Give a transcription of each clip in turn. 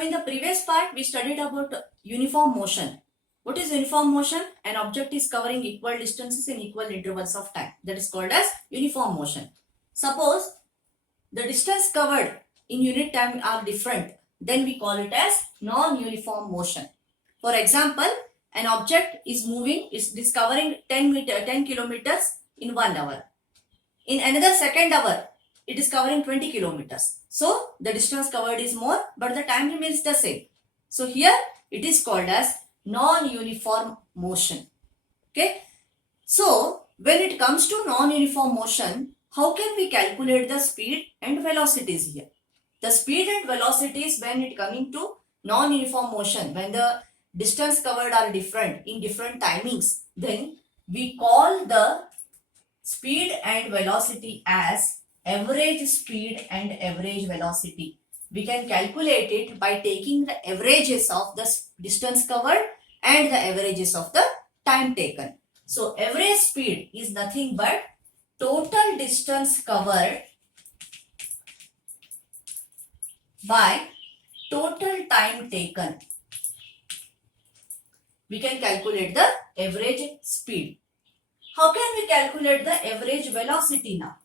Now in the previous part we studied about uniform motion. What is uniform motion? An object is covering equal distances in equal intervals of time. That is called as uniform motion. Suppose the distance covered in unit time are different, then we call it as non-uniform motion. For example, an object is moving, is covering 10 kilometers in 1 hour. In another second hour, it is covering 20 kilometers. So the distance covered is more, but the time remains the same. So here it is called as non-uniform motion. Okay. So when it comes to non-uniform motion, how can we calculate the speed and velocities here? The speed and velocities when it coming to non-uniform motion, when the distance covered are different in different timings, then we call the speed and velocity as average speed and average velocity. We can calculate it by taking the averages of the distance covered and the averages of the time taken. So average speed is nothing but total distance covered by total time taken. We can calculate the average speed. How can we calculate the average velocity now?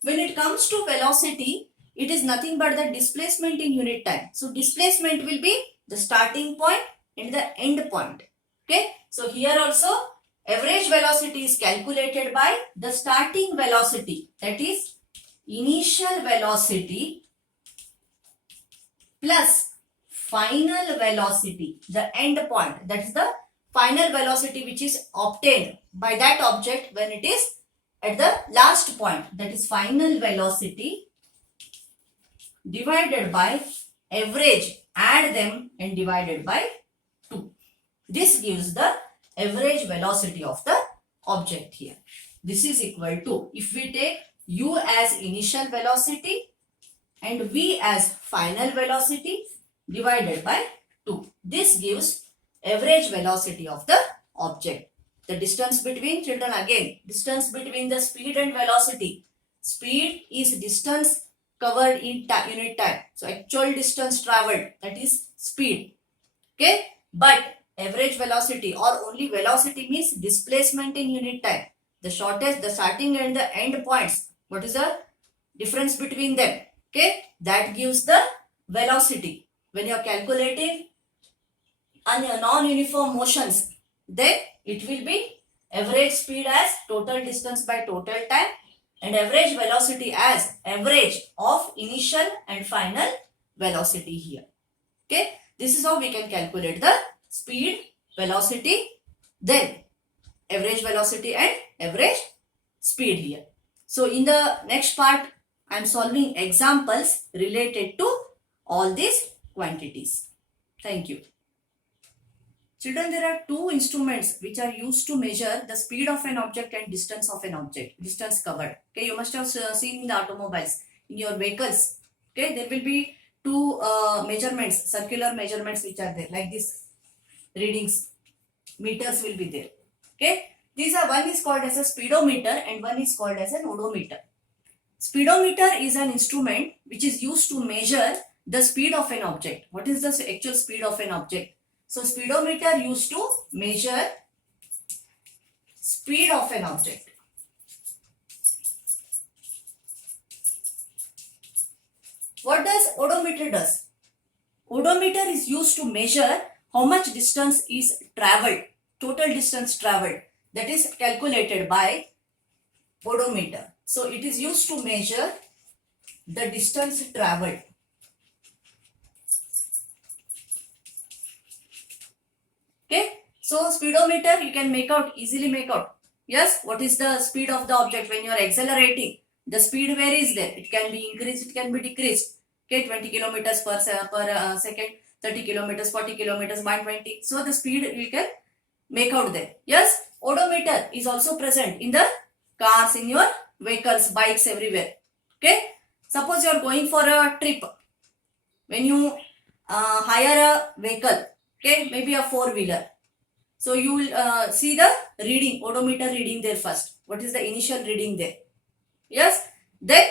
When it comes to velocity, it is nothing but the displacement in unit time. So displacement will be the starting point and the end point. Okay. So here also average velocity is calculated by the starting velocity, that is initial velocity plus final velocity, the end point, that is the final velocity which is obtained by that object when it is at the last point, that is final velocity divided by average, add them and divided by 2. This gives the average velocity of the object here. This is equal to, if we take u as initial velocity and v as final velocity divided by 2. This gives average velocity of the object. The distance between, children, again, distance between the speed and velocity. Speed is distance covered in unit time. So actual distance traveled, that is speed. Okay. But average velocity or only velocity means displacement in unit time. The shortest, the starting and the end points. What is the difference between them? Okay. That gives the velocity. When you are calculating non-uniform motions, then it will be average speed as total distance by total time and average velocity as average of initial and final velocity here. Okay. This is how we can calculate the speed, velocity, then average velocity and average speed here. So in the next part, I am solving examples related to all these quantities. Thank you. Children, there are two instruments which are used to measure the speed of an object and distance of an object, distance covered. Okay, you must have seen in the automobiles, in your vehicles. Okay, there will be two measurements, circular measurements which are there, like this readings, meters will be there. Okay, these are, one is called as a speedometer and one is called as an odometer. Speedometer is an instrument which is used to measure the speed of an object. What is the actual speed of an object? So speedometer used to measure speed of an object. What does odometer does? Odometer is used to measure how much distance is traveled, total distance traveled, that is calculated by odometer. So it is used to measure the distance traveled. Okay, so speedometer you can make out, easily make out. Yes, what is the speed of the object when you are accelerating? The speed varies there. It can be increased, it can be decreased. Okay, 20 kilometers per second, 30 kilometers, 40 kilometers, 120. So the speed you can make out there. Yes, odometer is also present in the cars, in your vehicles, bikes, everywhere. Okay, suppose you are going for a trip. When you hire a vehicle, okay, maybe a four-wheeler. So you will see the reading, odometer reading there first. What is the initial reading there? Yes. Then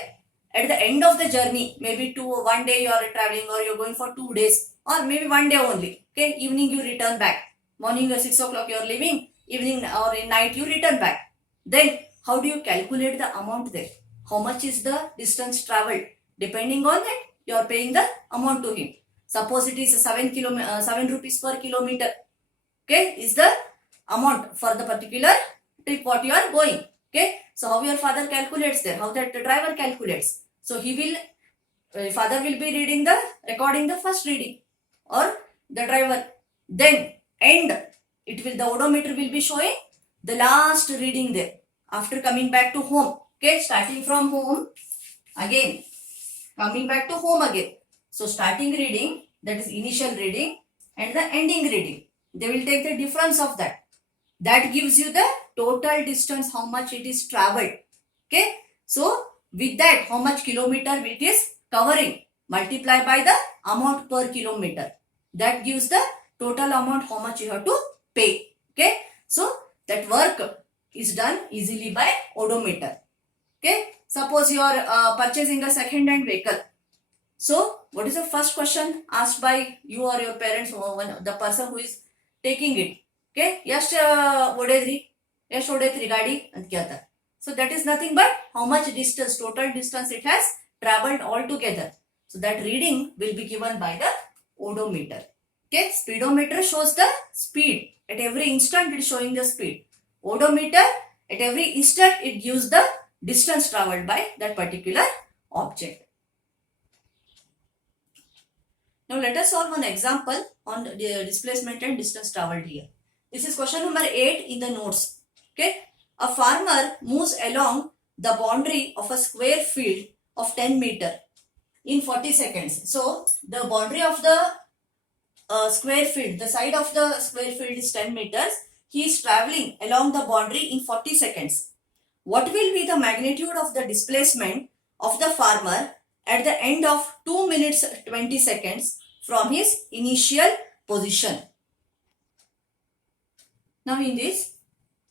at the end of the journey, maybe 1 day you are traveling, or you're going for 2 days, or maybe 1 day only. Okay, evening you return back. Morning 6 o'clock you are leaving, evening or in night you return back. Then how do you calculate the amount there? How much is the distance traveled? Depending on that, you are paying the amount to him. Suppose it is 7 rupees per kilometer. Okay, is the amount for the particular trip what you are going. Okay, so how your father calculates there? How that driver calculates? So he will, father will be recording the first reading, or the driver. Then end, the odometer will be showing the last reading there after coming back to home. Okay, starting from home again, coming back to home again. So starting reading, that is initial reading, and the ending reading, they will take the difference of that. That gives you the total distance, how much it is traveled. Okay, so with that, how much kilometer it is covering, multiply by the amount per kilometer. That gives the total amount, how much you have to pay. Okay, so that work is done easily by odometer. Okay, suppose you are purchasing a second-hand vehicle. So what is the first question asked by you or your parents, or the person who is taking it? Okay, ಎಷ್ಟು ಹೊಡೆದ್ರಿ ಗಾಡಿ ಅಂತ ಕೇಳ್ತಾರೆ. So that is nothing but how much distance, total distance it has traveled altogether. So that reading will be given by the odometer. Okay, speedometer shows the speed. At every instant it is showing the speed. Odometer, at every instant it gives the distance traveled by that particular object. Now let us solve one example on the displacement and distance traveled here. This is question number 8 in the notes. Okay, a farmer moves along the boundary of a square field of 10 meter in 40 seconds. So the boundary of the square field, the side of the square field is 10 meters. He is traveling along the boundary in 40 seconds. What will be the magnitude of the displacement of the farmer at the end of 2 minutes 20 seconds from his initial position? Now in this,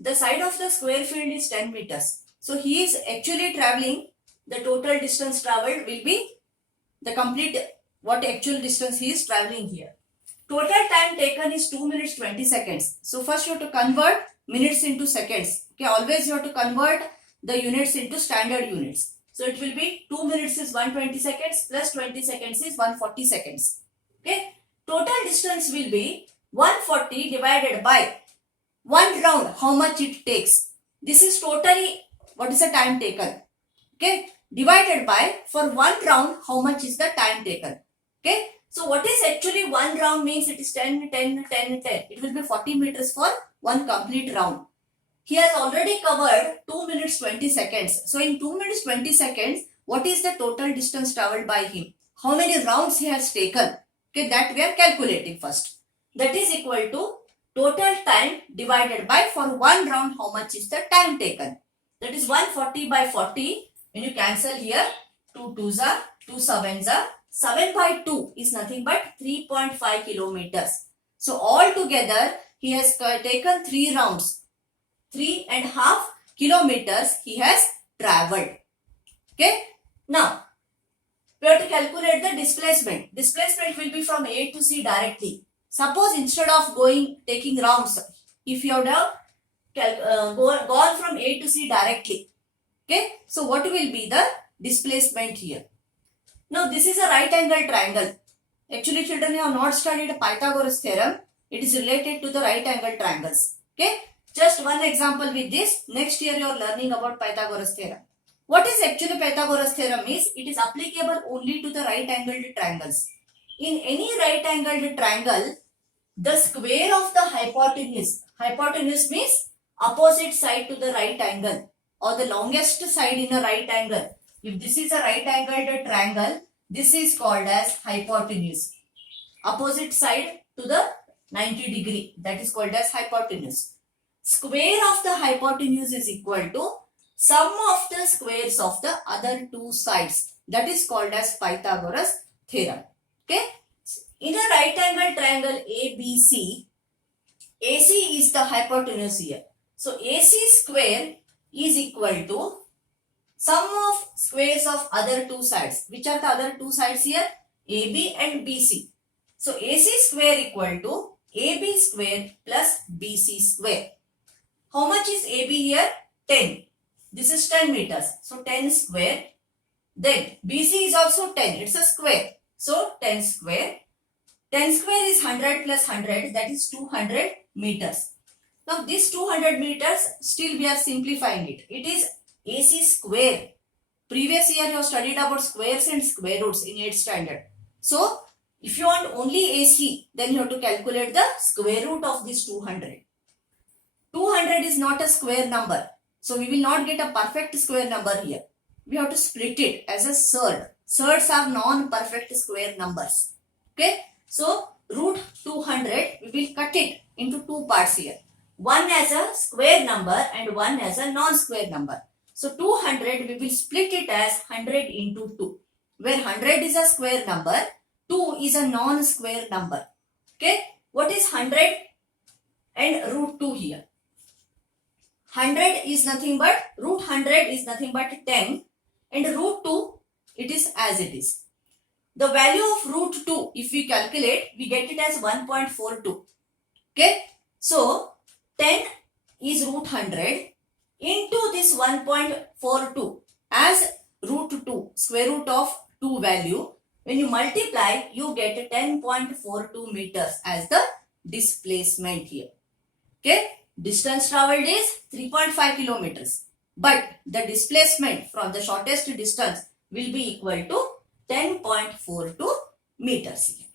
the side of the square field is 10 meters. So he is actually traveling, the total distance traveled will be the complete, what actual distance he is traveling here. Total time taken is 2 minutes 20 seconds. So first you have to convert minutes into seconds. Okay, always you have to convert the units into standard units. So it will be 2 minutes is 120 seconds plus 20 seconds is 140 seconds. Okay, total distance will be 140 divided by 1 round, how much it takes. This is totally, what is the time taken. Okay, divided by, for 1 round, how much is the time taken. Okay, so what is actually 1 round means it is 10, 10, 10, 10. It will be 40 meters for 1 complete round. He has already covered 2 minutes 20 seconds. So in 2 minutes 20 seconds, what is the total distance traveled by him? How many rounds he has taken? Okay, that we are calculating first. That is equal to total time divided by, for 1 round, how much is the time taken. That is 140 by 40. When you cancel here, 2 2s are, 2 7s are, 7 by 2 is nothing but 3.5 kilometers. So altogether, he has taken 3 rounds. 3.5 kilometers he has traveled. Okay. Now, we have to calculate the displacement. Displacement will be from A to C directly. Suppose instead of taking rounds, if you have gone from A to C directly. Okay. So what will be the displacement here? Now this is a right angle triangle. Actually children, you have not studied Pythagoras theorem. It is related to the right angle triangles. Okay. Just one example with this. Next year you are learning about Pythagoras theorem. What is actually Pythagoras theorem is, it is applicable only to the right angled triangles. In any right angled triangle, the square of the hypotenuse means opposite side to the right angle, or the longest side in a right angle. If this is a right angled triangle, this is called as hypotenuse. Opposite side to the 90 degree, that is called as hypotenuse. Square of the hypotenuse is equal to sum of the squares of the other 2 sides. That is called as Pythagoras theorem. Okay. In a right angle triangle ABC, AC is the hypotenuse here. So AC square is equal to Sum of squares of other two sides. Which are the other two sides here? AB and BC. So AC square equal to AB square plus BC square. How much is AB here? 10. This is 10 meters. So 10 square. Then BC is also 10. It's a square. So 10 square. 10 square is 100 plus 100. That is 200 meters. Now this 200 meters, still we are simplifying it. It is AC square. Previous year you have studied about squares and square roots in 8th standard. So if you want only AC, then you have to calculate the square root of this 200. 200 is not a square number. So we will not get a perfect square number here. We have to split it as a surd. Surds are non-perfect square numbers. Okay. So root 200, we will cut it into two parts here. One as a square number and one as a non-square number. So 200, we will split it as 100 into 2. Where 100 is a square number, 2 is a non-square number. Okay. What is 100 and root 2 here? 100 is nothing but, root 100 is nothing but 10. And root 2, it is as it is. The value of root 2, if we calculate, we get it as 1.42. Okay. So 10 is root 100 into this 1.42 as root 2, square root of 2 value. When you multiply, you get 10.42 meters as the displacement here. Okay. Distance traveled is 3.5 kilometers. But the displacement from the shortest distance will be equal to 10.42 meters here.